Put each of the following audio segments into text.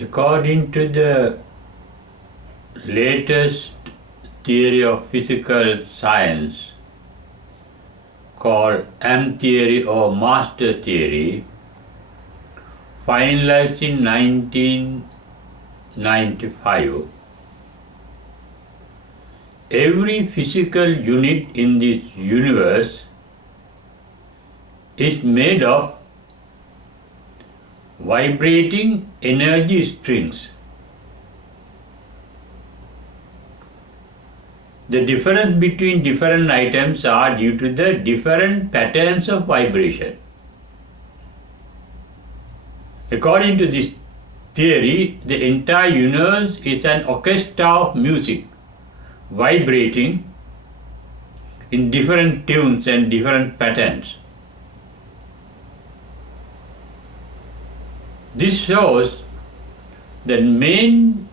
According to the latest theory of physical science called M theory or master theory, finalized in 1995, every physical unit in this universe is made of vibrating energy strings. The difference between different items are due to the different patterns of vibration. According to this theory, the entire universe is an orchestra of music, vibrating in different tunes and different patterns. This shows the main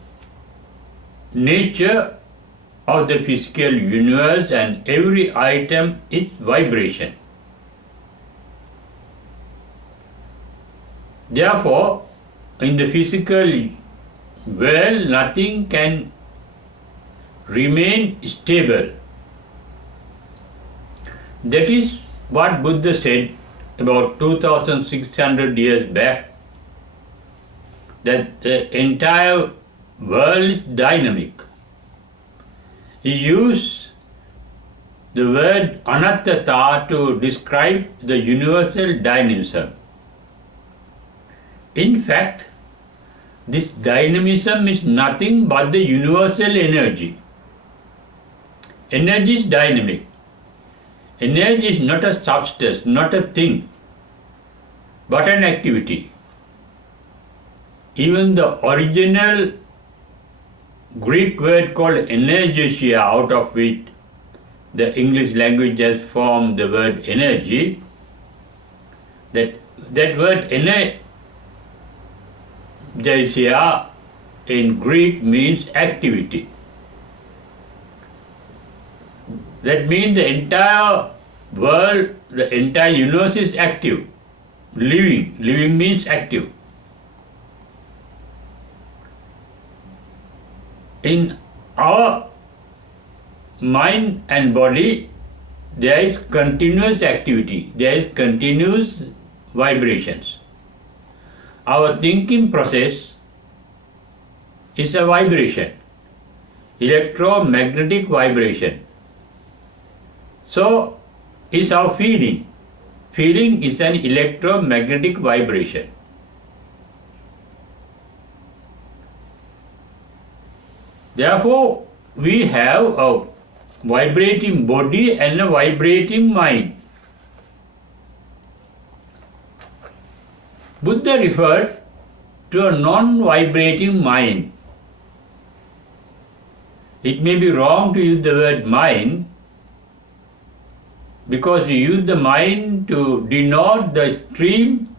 nature of the physical universe, and every item is vibration. Therefore, in the physical world, nothing can remain stable. That is what Buddha said about 2600 years back, that the entire world is dynamic. He used the word anattata to describe the universal dynamism. In fact, this dynamism is nothing but the universal energy. Energy is dynamic. Energy is not a substance, not a thing, but an activity. Even the original Greek word called energesia, out of which the English language has formed the word energy, that word energesia in Greek means activity. That means the entire world, the entire universe is active, living. Living means active. In our mind and body, there is continuous activity, there is continuous vibrations. Our thinking process is a vibration, electromagnetic vibration. So is our feeling. Feeling is an electromagnetic vibration. Therefore, we have a vibrating body and a vibrating mind. Buddha referred to a non-vibrating mind. It may be wrong to use the word mind, because you use the mind to denote the stream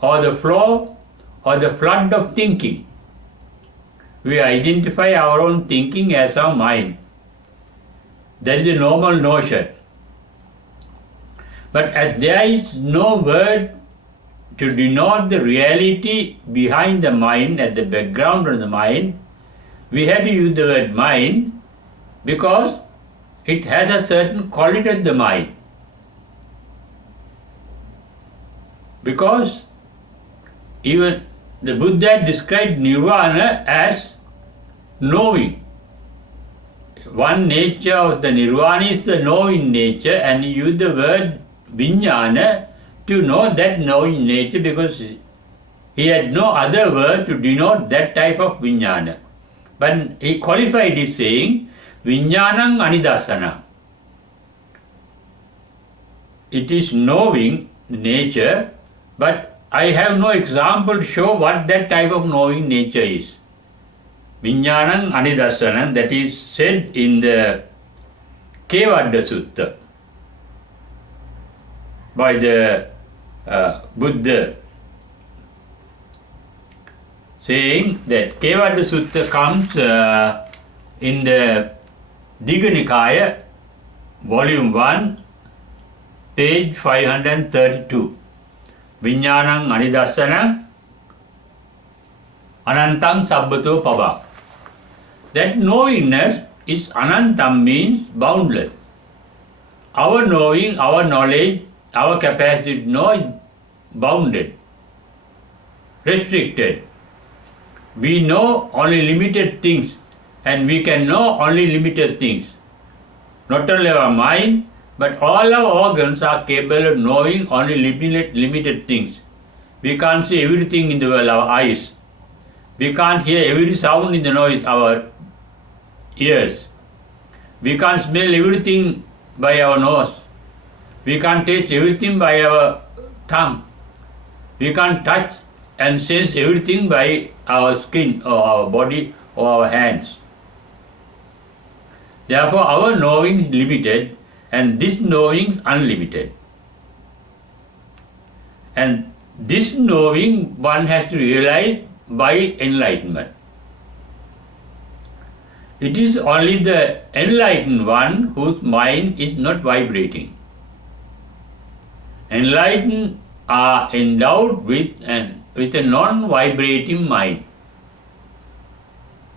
or the flow or the flood of thinking. We identify our own thinking as our mind. That is a normal notion. But as there is no word to denote the reality behind the mind, at the background of the mind, we have to use the word mind because it has a certain quality of the mind. Because even the Buddha described nirvana as knowing. One nature of the nirvana is the knowing nature, and he used the word vijnana to know that knowing nature, because he had no other word to denote that type of vijnana. But he qualified it saying, vijnanam anidasanam. It is knowing nature, but I have no example to show what that type of knowing nature is. Vijnanam anidasanam, that is said in the Kevadda Sutta by the Buddha, saying that Kevadda Sutta comes in the Digha Nikaya, volume 1, page 532. Vijnanam anidassanam Anantam sabbato pava. That knowingness is anantam, means boundless. Our knowing, our knowledge, our capacity to know is bounded, restricted. We know only limited things, and we can know only limited things. Not only our mind, but all our organs are capable of knowing only limited things. We can't see everything in the world, our eyes. We can't hear every sound in the noise, our ears. We can't smell everything by our nose. We can't taste everything by our tongue. We can't touch and sense everything by our skin or our body or our hands. Therefore, our knowing is limited, and this knowing is unlimited. And this knowing one has to realize by enlightenment. It is only the enlightened one whose mind is not vibrating. Enlightened are endowed with a non-vibrating mind.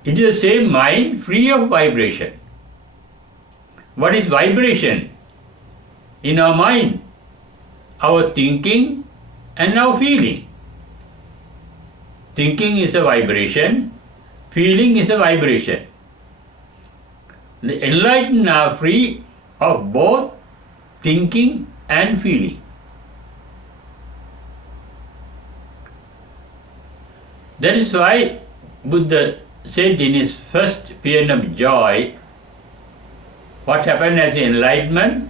It is the same mind free of vibration. What is vibration? In our mind, our thinking and our feeling. Thinking is a vibration, feeling is a vibration. The enlightened are free of both thinking and feeling. That is why Buddha said in his first paean of joy, what happened as enlightenment?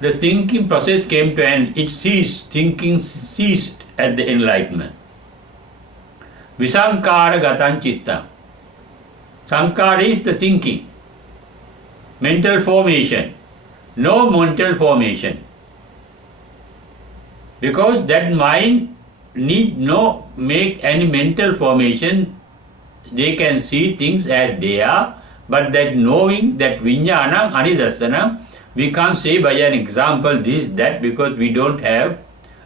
The thinking process came to an end. It ceased. Thinking ceased at the enlightenment. Visankara gatan chittam. Sankara is the thinking. Mental formation. No mental formation. Because that mind need no make any mental formation. They can see things as they are, but that knowing, that vijnanam, anidassanam, we can't say by an example this, that, because we don't have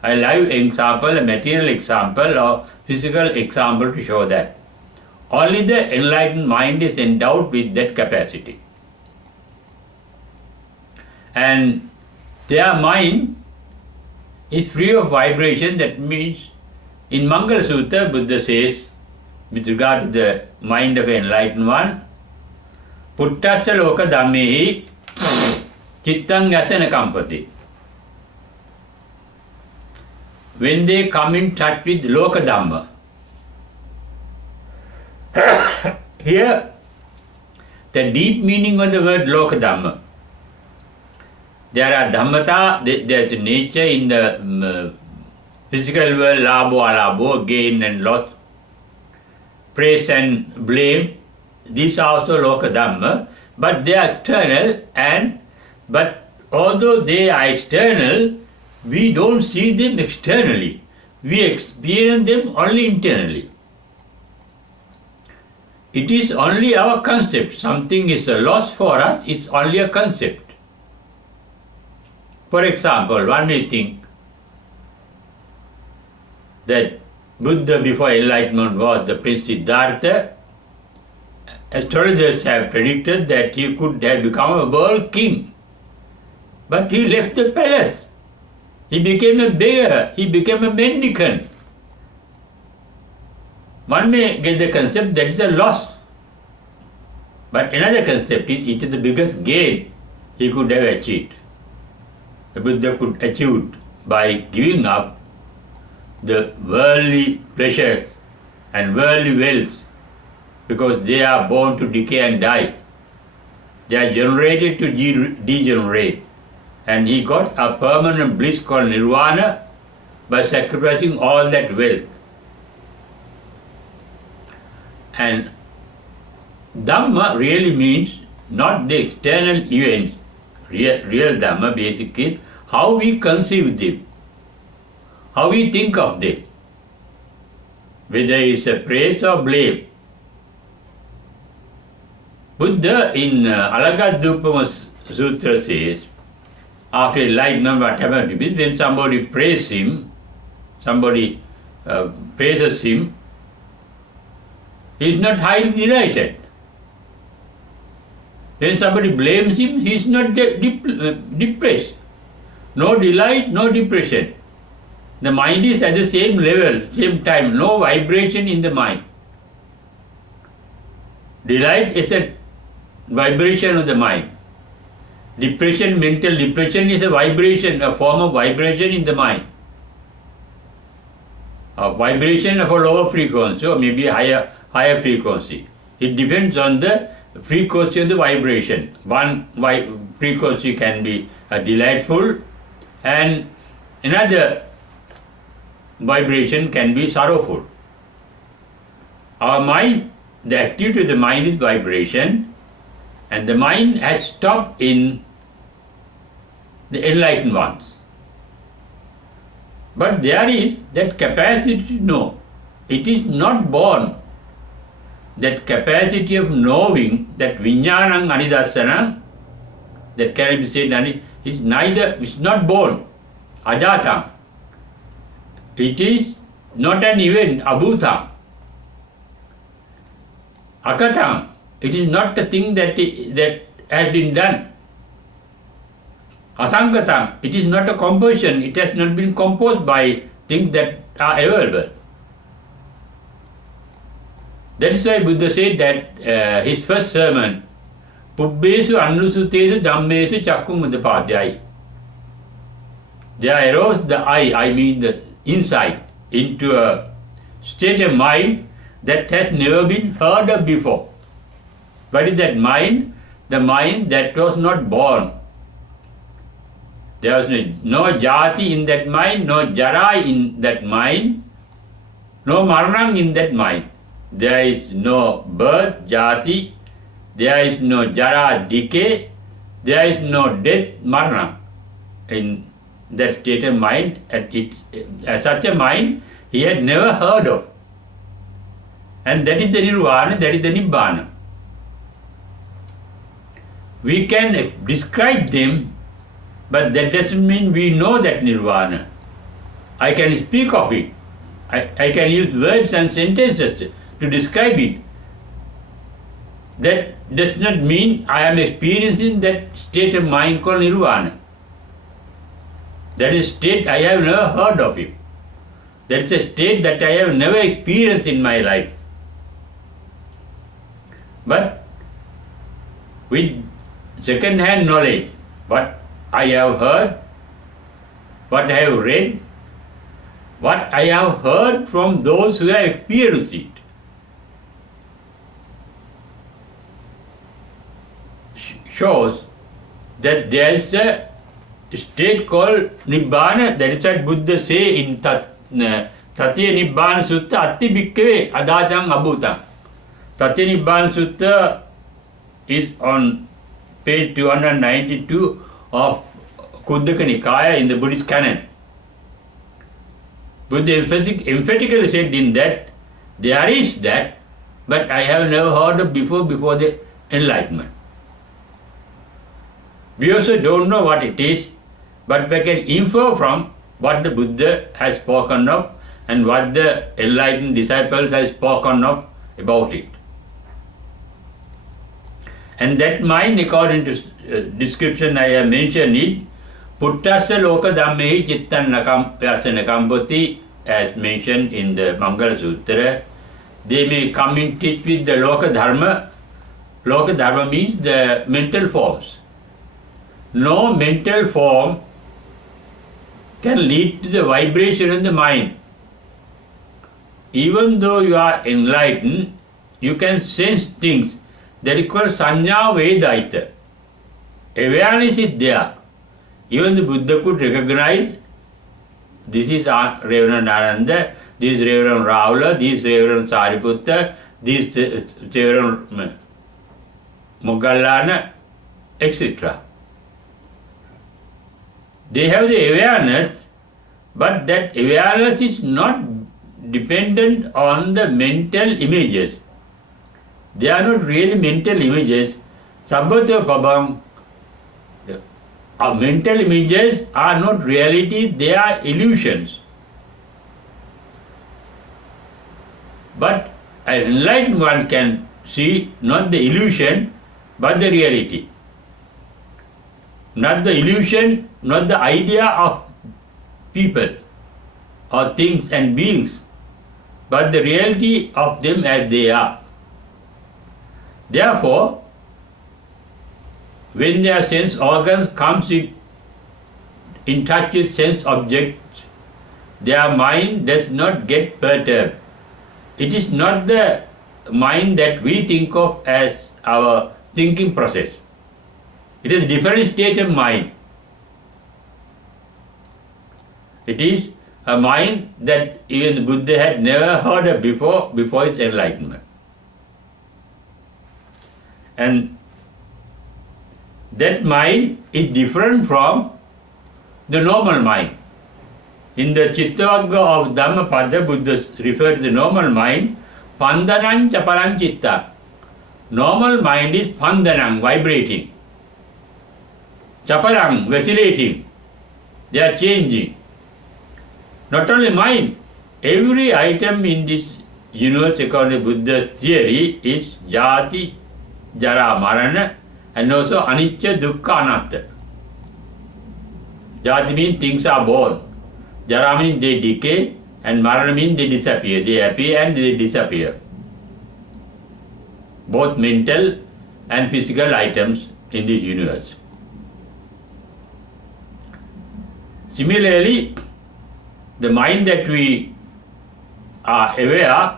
a live example, a material example or physical example to show that. Only the enlightened mind is endowed with that capacity. And their mind is free of vibration. That means in Mangala Sutta, Buddha says, with regard to the mind of an enlightened one, Puttasya loka dhammehi chittang yasana kampati. When they come in touch with loka dhamma, here the deep meaning of the word loka dhamma. There are dhammata, there is nature in the physical world, labo alabo, gain and loss, praise and blame. These are also loka dhamma, but they are external, but although they are external, we don't see them externally. We experience them only internally. It is only our concept. Something is a loss for us, it's only a concept. For example, one may think that Buddha before enlightenment was the Prince Siddhartha. Astrologers have predicted that he could have become a world king. But he left the palace. He became a beggar. He became a mendicant. One may get the concept that is a loss. But another concept is it is the biggest gain he could have achieved. The Buddha could achieve by giving up the worldly pleasures and worldly wealth, because they are born to decay and die. They are generated to degenerate. And he got a permanent bliss called nirvana by sacrificing all that wealth. And Dhamma really means not the external events. Real Dhamma basically is how we conceive them, how we think of them, whether it's a praise or blame. Buddha in Alagadupama Sutra says, after enlightenment, what happens is when somebody praises him, somebody praises him, He is not highly delighted. When somebody blames him, he is not depressed. No delight, no depression. The mind is at the same level, same time, no vibration in the mind. Delight is a vibration of the mind. Depression, mental depression is a vibration, a form of vibration in the mind. A vibration of a lower frequency or maybe a higher frequency. It depends on the frequency of the vibration. One frequency can be delightful and another vibration can be sorrowful. Our mind, the activity of the mind is vibration, and the mind has stopped in the enlightened ones. But there is that capacity to know. It is not born. That capacity of knowing, that vijnanam anidassanam, that can be said, is not born. Ajatam. It is not an event, abhutam. Akatam. It is not a thing that has been done. Asangatam. It is not a composition. It has not been composed by things that are available. That is why Buddha said that his first sermon, Pubbesu Anusutesu Dhammesu Chakkum Udapadhyai. There arose the I mean the insight, into a state of mind that has never been heard of before. What is that mind? The mind that was not born. There was no jati in that mind, no jara in that mind, no maranam in that mind. There is no birth, jati, there is no jara, decay, there is no death, marana. In that state of mind, such a mind he had never heard of. And that is the nirvana, that is the nibbana. We can describe them, but that doesn't mean we know that nirvana. I can speak of it. I can use words and sentences to describe it. That does not mean I am experiencing that state of mind called nirvana. That is a state I have never heard of it. That is a state that I have never experienced in my life. But with second-hand knowledge, what I have heard, what I have read, what I have heard from those who have experienced it, shows that there is a state called Nibbana. That is what Buddha say in Tatya Nibbana Sutta, Atti Bhikkave Adachang Abhutam. Tatya Nibbana Sutta is on page 292 of Kuddaka Nikaya in the Buddhist canon. Buddha emphatically said in that, there is that, but I have never heard of before the enlightenment. We also don't know what it is, but we can infer from what the Buddha has spoken of and what the enlightened disciples have spoken of about it. And that mind, according to description I have mentioned it, Puttasa Loka Dhammehi Chittan Nakamboti, as mentioned in the Mangala Sutra, they may come in touch with the Loka Dharma. Loka Dharma means the mental forms. No mental form can lead to the vibration of the mind. Even though you are enlightened, you can sense things. That is called Sanya Vedaita. Awareness is there. Even the Buddha could recognize this is Reverend Ananda, this is Reverend Rahula, this is Reverend Sariputta, this is Reverend Moggallana, etc. They have the awareness, but that awareness is not dependent on the mental images. They are not really mental images. Sabbata Pabam, mental images are not reality, they are illusions. But An enlightened one can see not the illusion, but the reality. Not the illusion, not the idea of people or things and beings, but the reality of them as they are. Therefore, when their sense organs comes in touch with sense objects, their mind does not get perturbed. It is not the mind that we think of as our thinking process. It is a different state of mind. It is a mind that even the Buddha had never heard of before his enlightenment. And that mind is different from the normal mind. In the Chittavagga of Dhammapada, Buddha referred to the normal mind, Pandanang Chapalang Chitta. Normal mind is Pandanang, vibrating. Chapalang, vacillating. They are changing. Not only mind, every item in this universe, according to Buddha's theory, is Jati, Jara, Marana, and also Anicca, Dukkha, Anatta. Jati means things are born. Jara means they decay, and Marana means they disappear. They appear and they disappear. Both mental and physical items in this universe. Similarly, the mind that we are aware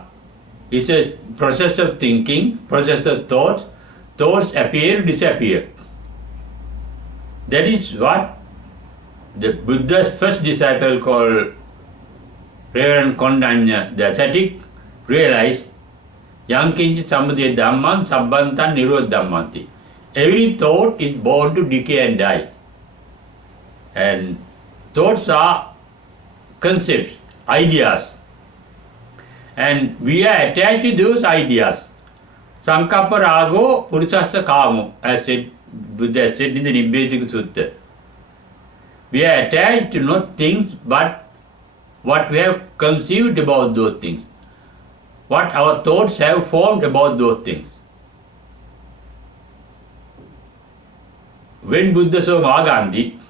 is a process of thinking, process of thoughts. Thoughts appear, disappear. That is what the Buddha's first disciple called Reverend Kondanya, the ascetic, realized Yankinchi Samadhi Dhamman Sabbantan Nirod Dhammanti. Every thought is born to decay and die. And thoughts are concepts, ideas. And we are attached to those ideas. Sankappa Rago Purusassa Kamo, as said, Buddha said in the Nibbedika Sutta. We are attached to not things but what we have conceived about those things. What our thoughts have formed about those things. When Buddha saw Mahagandhi,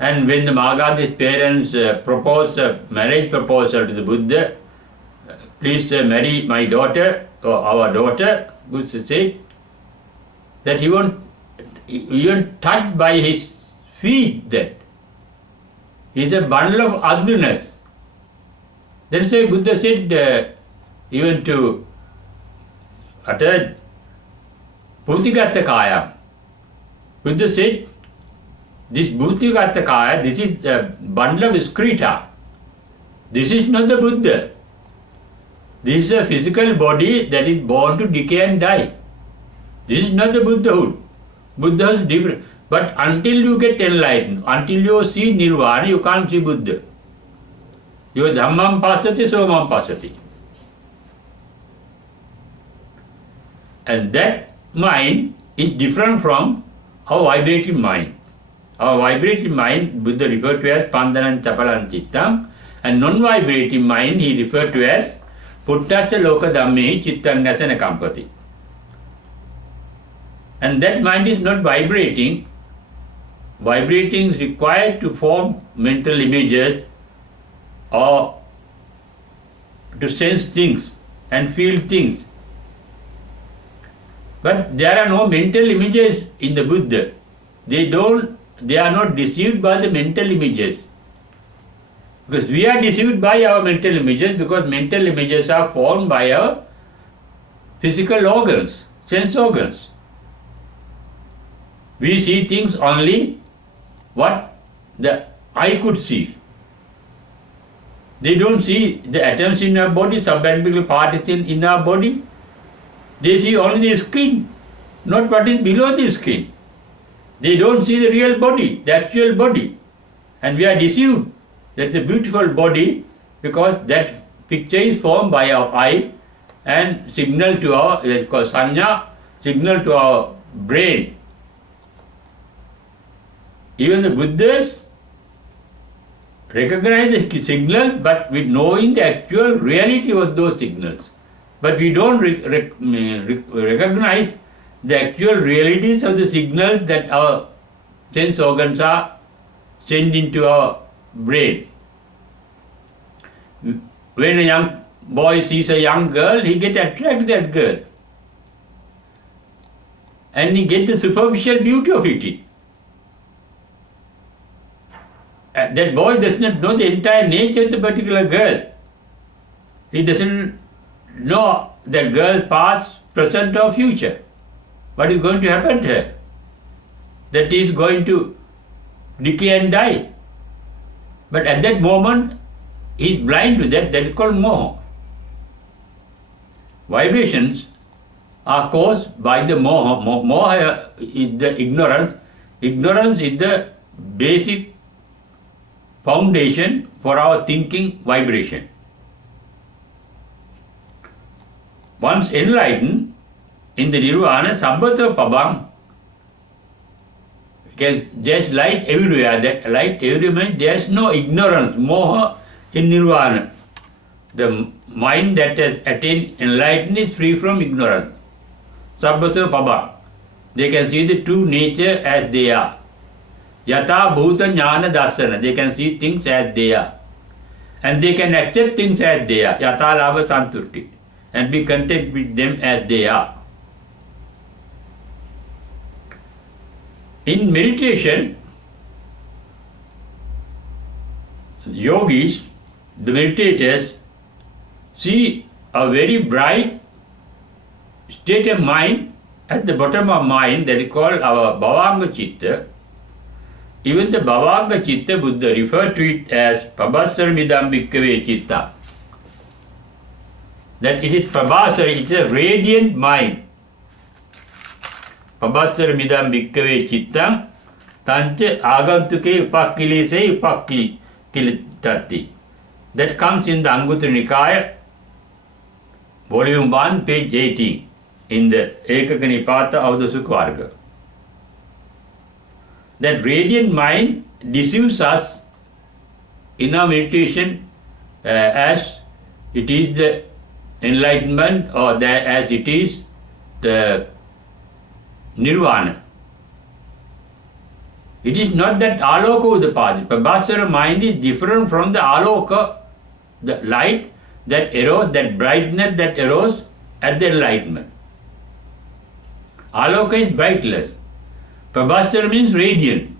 and when the Mahagandhi's parents proposed a marriage proposal to the Buddha, please marry my daughter, or our daughter, Buddha said that he won't touched by his feet that. He is a bundle of ugliness. That's why Buddha said, even to utter Bhutigatta Kaya, Buddha said, this Bhutigatta Kaya, this is a bundle of excreta. This is not the Buddha. This is a physical body that is born to decay and die. This is not the Buddhahood. Buddhahood is different. But until you get enlightened, until you see Nirvana, you can't see Buddha. You are Dhammam Pasati, Somam Pasati. And that mind is different from our vibrating mind. Our vibrating mind, Buddha referred to as Pandanam Chapalam Chittam, and non-vibrating mind he referred to as Puttasa Loka Dhamme Chittam Nasana Kampati. And that mind is not vibrating. Vibrating is required to form mental images or to sense things and feel things. But there are no mental images in the Buddha. They are not deceived by the mental images. Because we are deceived by our mental images, because mental images are formed by our physical organs, sense organs. We see things only what the eye could see. They don't see the atoms in our body, subatomic particles in our body. They see only the skin, not what is below the skin. They don't see the real body, the actual body. And we are deceived. That's a beautiful body, because that picture is formed by our eye and signal to our, it's called sanya, signal to our brain. Even the Buddhas recognize the signals, but with knowing the actual reality of those signals. But we don't recognize the actual realities of the signals that our sense organs are sent into our brain. When a young boy sees a young girl, he gets attracted to that girl. And he gets the superficial beauty of it. That boy does not know the entire nature of the particular girl. He doesn't know that girl's past, present or future. What is going to happen to her? That is going to decay and die. But at that moment, he is blind to that. That is called moha. Vibrations are caused by the moha. Moha is the ignorance. Ignorance is the basic foundation for our thinking vibration. Once enlightened in the nirvana, sabbata pabam, there's light everywhere. That light everywhere means there's no ignorance, moha in nirvana. The mind that has attained enlightenment is free from ignorance. Sabbata pabam. They can see the true nature as they are. Yata bhuta jnana dasana. They can see things as they are. And they can accept things as they are. Yata lava santurti. And be content with them as they are. In meditation, yogis, the meditators, see a very bright state of mind at the bottom of mind that is called our bhavanga chitta. Even the bhavanga chitta, Buddha referred to it as pabhasaramidam bhikkhave chitta. That it is prabhasara, it is a radiant mind. Pabhasaramidam bhikkhave chittam tancha agantuke upakkilese upakkilitati. That comes in the Anguttara Nikaya, volume 1, page 18, in the Ekaka Nipata of the Sukha. That radiant mind deceives us in our meditation as it is the enlightenment or that as it is the nirvana. It is not that aloka udapadi. Prabhasara mind is different from the aloka, the light that arose, that brightness that arose at the enlightenment. Aloka is brightless. Prabhasara means radiant.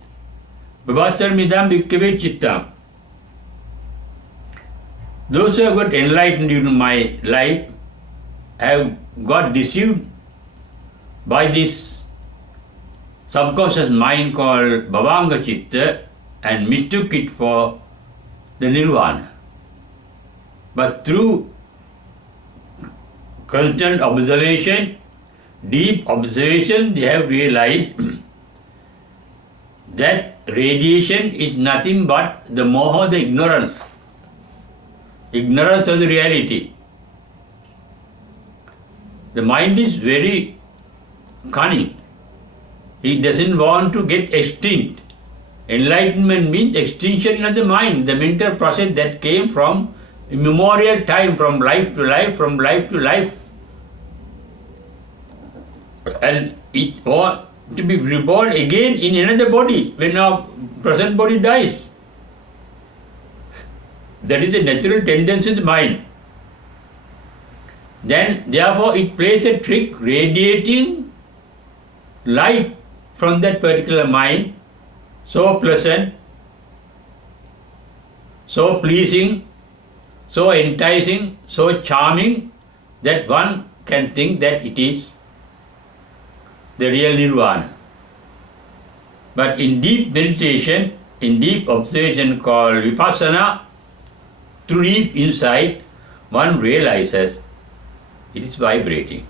Prabhasara midam bhikkhave chittam. Those who have got enlightened during my life have got deceived by this subconscious mind called bhavanga chitta and mistook it for the nirvana. But through constant observation, deep observation, they have realized that radiation is nothing but the moha, the ignorance. Ignorance of the reality. The mind is very cunning. It doesn't want to get extinct. Enlightenment means extinction of the mind, the mental process that came from immemorial time, from life to life, from life to life. And it wants to be reborn again in another body when our present body dies. That is the natural tendency of the mind. Then, therefore, it plays a trick radiating light from that particular mind, so pleasant, so pleasing, so enticing, so charming, that one can think that it is the real nirvana. But in deep meditation, in deep observation called vipassana, through deep insight, one realizes it is vibrating.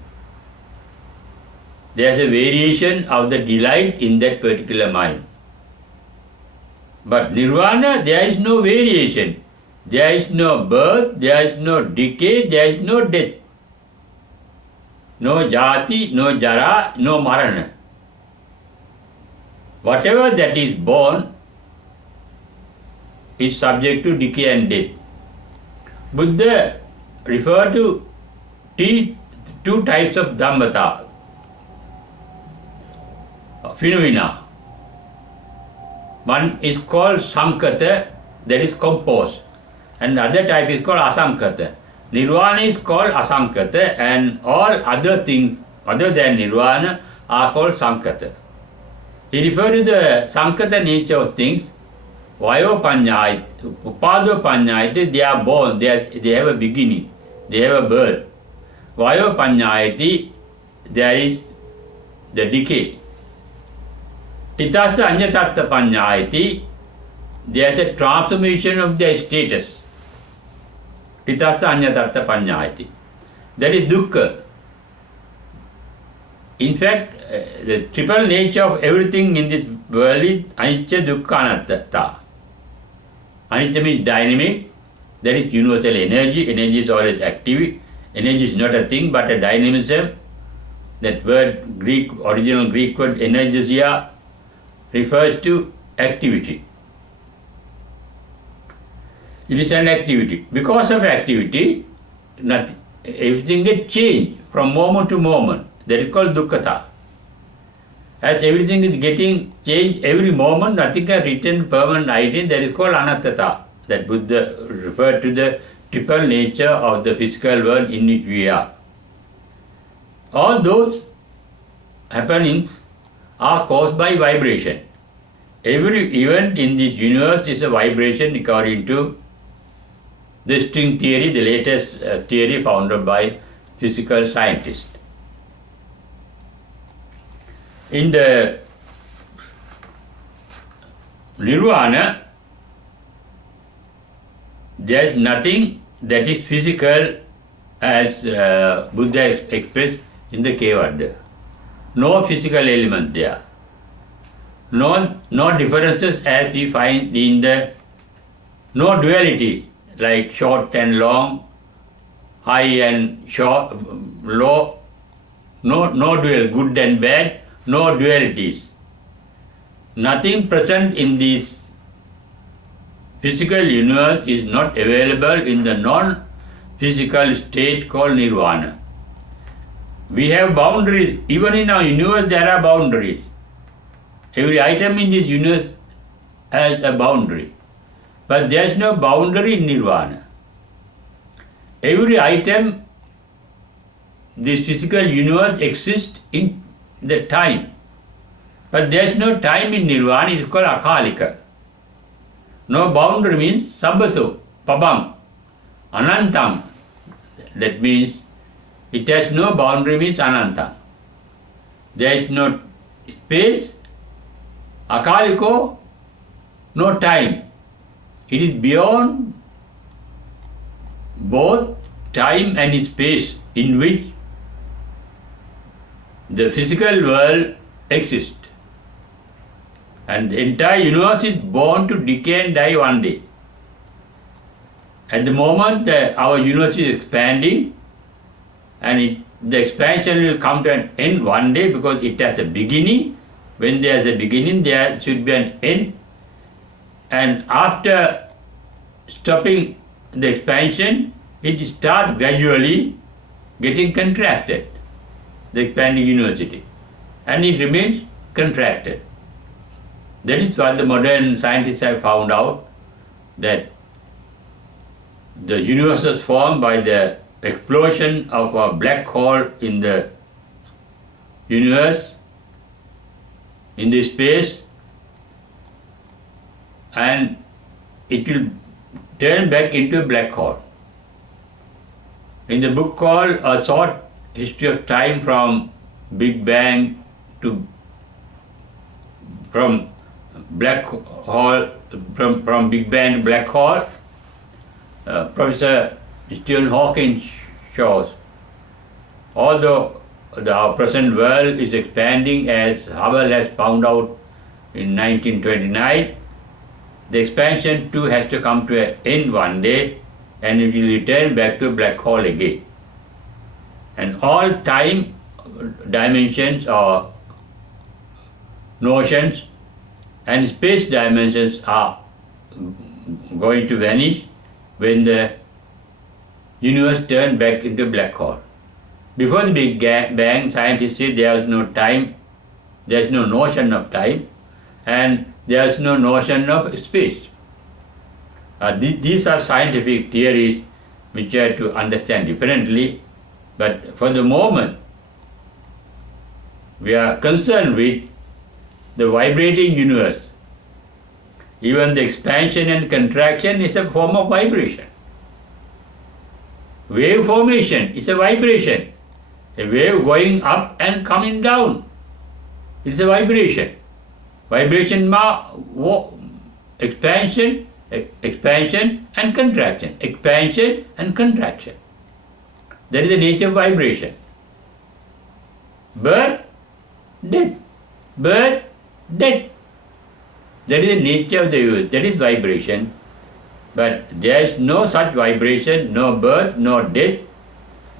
There is a variation of the delight in that particular mind. But nirvana, there is no variation. There is no birth, there is no decay, there is no death. No jati, no jara, no marana. Whatever that is born is subject to decay and death. Buddha referred to two types of dhammata, phenomena. One is called sankata, that is composed, and the other type is called asankata. Nirvana is called asankata, and all other things other than nirvana are called sankata. He referred to the sankata nature of things. Vayo panyayati, upado panyayati, they are born, they have a beginning, they have a birth. Vayo panyayati, there is the decay. Titasa anyatatta panyayati, there is a transformation of their status. Titasa anyatatta panyayati. That is dukkha. In fact, the triple nature of everything in this world is anicca, dukkha, anatta. Anicca means dynamic, that is universal energy. Energy is always active. Energy is not a thing but a dynamism. That word, original Greek word energesia, refers to activity. It is an activity. Because of activity, everything gets changed from moment to moment. That is called dukkhata. As everything is getting changed every moment, nothing can retain permanent identity. That is called anattata. That Buddha referred to the triple nature of the physical world in which we are. All those happenings are caused by vibration. Every event in this universe is a vibration according to the string theory, the latest theory founded by physical scientists. In the nirvana, there is nothing that is physical as Buddha expressed in the Kevada. No physical element there. No differences as we find in the, no dualities like short and long, high and short, low, no dual, good and bad, no dualities. Nothing present in this physical universe is not available in the non-physical state called nirvana. We have boundaries. Even in our universe there are boundaries. Every item in this universe has a boundary. But there is no boundary in nirvana. Every item, this physical universe exists in the time. But there is no time in nirvana, it is called akalika. No boundary means sabbato, pabam, anantam. That means it has no boundary means anantam. There is no space, akaliko, no time. It is beyond both time and space in which the physical world exists. And the entire universe is born to decay and die one day. At the moment our universe is expanding, and the expansion will come to an end one day because it has a beginning. When there is a beginning, there should be an end. And after stopping the expansion, it starts gradually getting contracted, the expanding university, and it remains contracted. That is what the modern scientists have found out, that the universe was formed by the explosion of a black hole in the universe, in the space, and it will turn back into a black hole. In the book called A Short History of Time from Big Bang to from black hole, from Big Bang to black hole, Professor Stephen Hawking shows, although our present world is expanding as Hubble has found out in 1929, the expansion too has to come to an end one day, and it will return back to a black hole again. And all time dimensions or notions and space dimensions are going to vanish when the universe turns back into a black hole. Before the Big Bang, scientists say there is no time, there is no notion of time, and there is no notion of space. These are scientific theories which you have to understand differently, but for the moment, we are concerned with the vibrating universe. Even the expansion and contraction is a form of vibration. Wave formation is a vibration. A wave going up and coming down is a vibration. Vibration expansion and contraction. Expansion and contraction. That is the nature of vibration. Birth, death. Birth, death. That is the nature of the universe. That is vibration. But there is no such vibration, no birth, no death,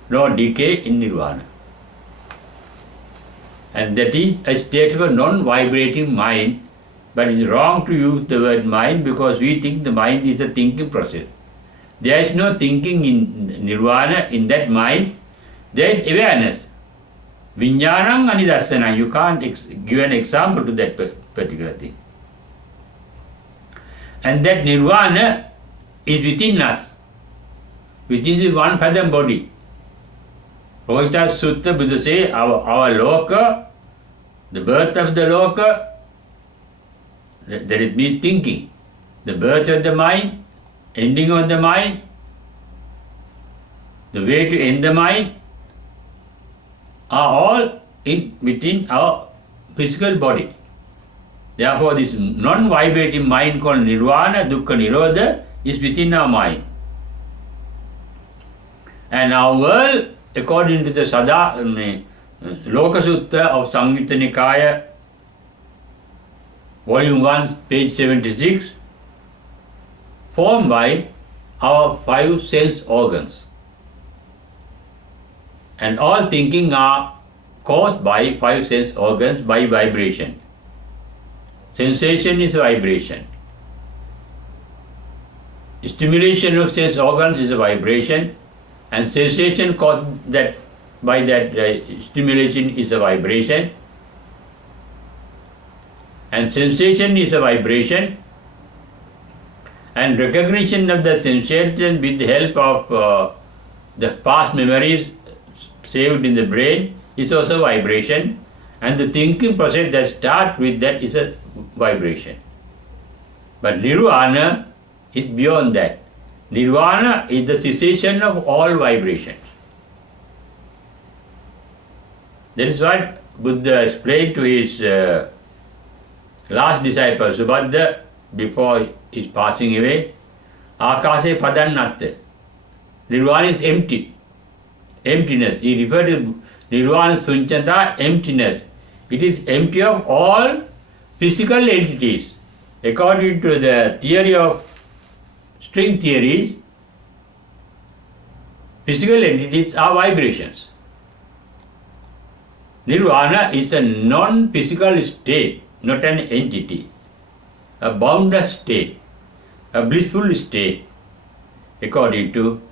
no decay in nirvana. And that is a state of a non-vibrating mind, but it is wrong to use the word mind because we think the mind is a thinking process. There is no thinking in nirvana, in that mind. There is awareness. Vijnanam anidassana. You can't give an example to that particular thing. And that nirvana is within us, within the one fathom body. Rohita Sutta Buddha say, our loka, the birth of the loka, that is me thinking. The birth of the mind, ending of the mind, the way to end the mind, are all within our physical body. Therefore, this non-vibrating mind called nirvana, dukkha nirodha, is within our mind. And our world, according to the Loka Sutta of Samyutta Nikaya, volume 1, page 76, formed by our 5 sense organs. And all thinking are caused by 5 sense organs by vibration. Sensation is a vibration. Stimulation of sense organs is a vibration, and sensation caused by that stimulation is a vibration, and sensation is a vibration, and recognition of the sensation with the help of the past memories saved in the brain is also vibration, and the thinking process that starts with that is a vibration. But nirvana is beyond that. Nirvana is the cessation of all vibrations. That is what Buddha explained to his last disciple, Subhadra, before his passing away. Akase padannatta. Nirvana is empty. Emptiness. He referred to nirvana sunyata, emptiness. It is empty of all physical entities. According to the theory of string theories, physical entities are vibrations. Nirvana is a non-physical state, not an entity, a boundless state, a blissful state, according to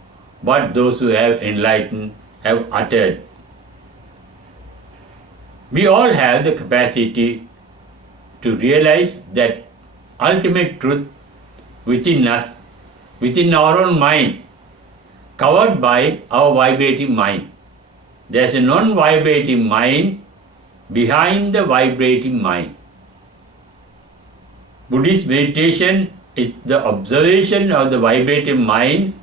what those who have enlightened have uttered. We all have the capacity to realize that ultimate truth within us, within our own mind, covered by our vibrating mind. There is a non-vibrating mind behind the vibrating mind. Buddhist meditation is the observation of the vibrating mind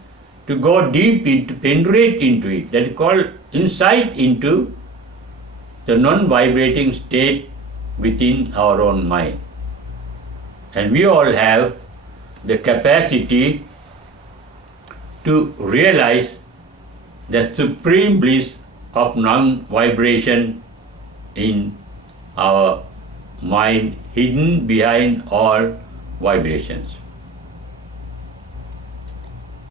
to go deep into, penetrate into it. That is called insight into the non-vibrating state within our own mind. And we all have the capacity to realize the supreme bliss of non-vibration in our mind, hidden behind all vibrations.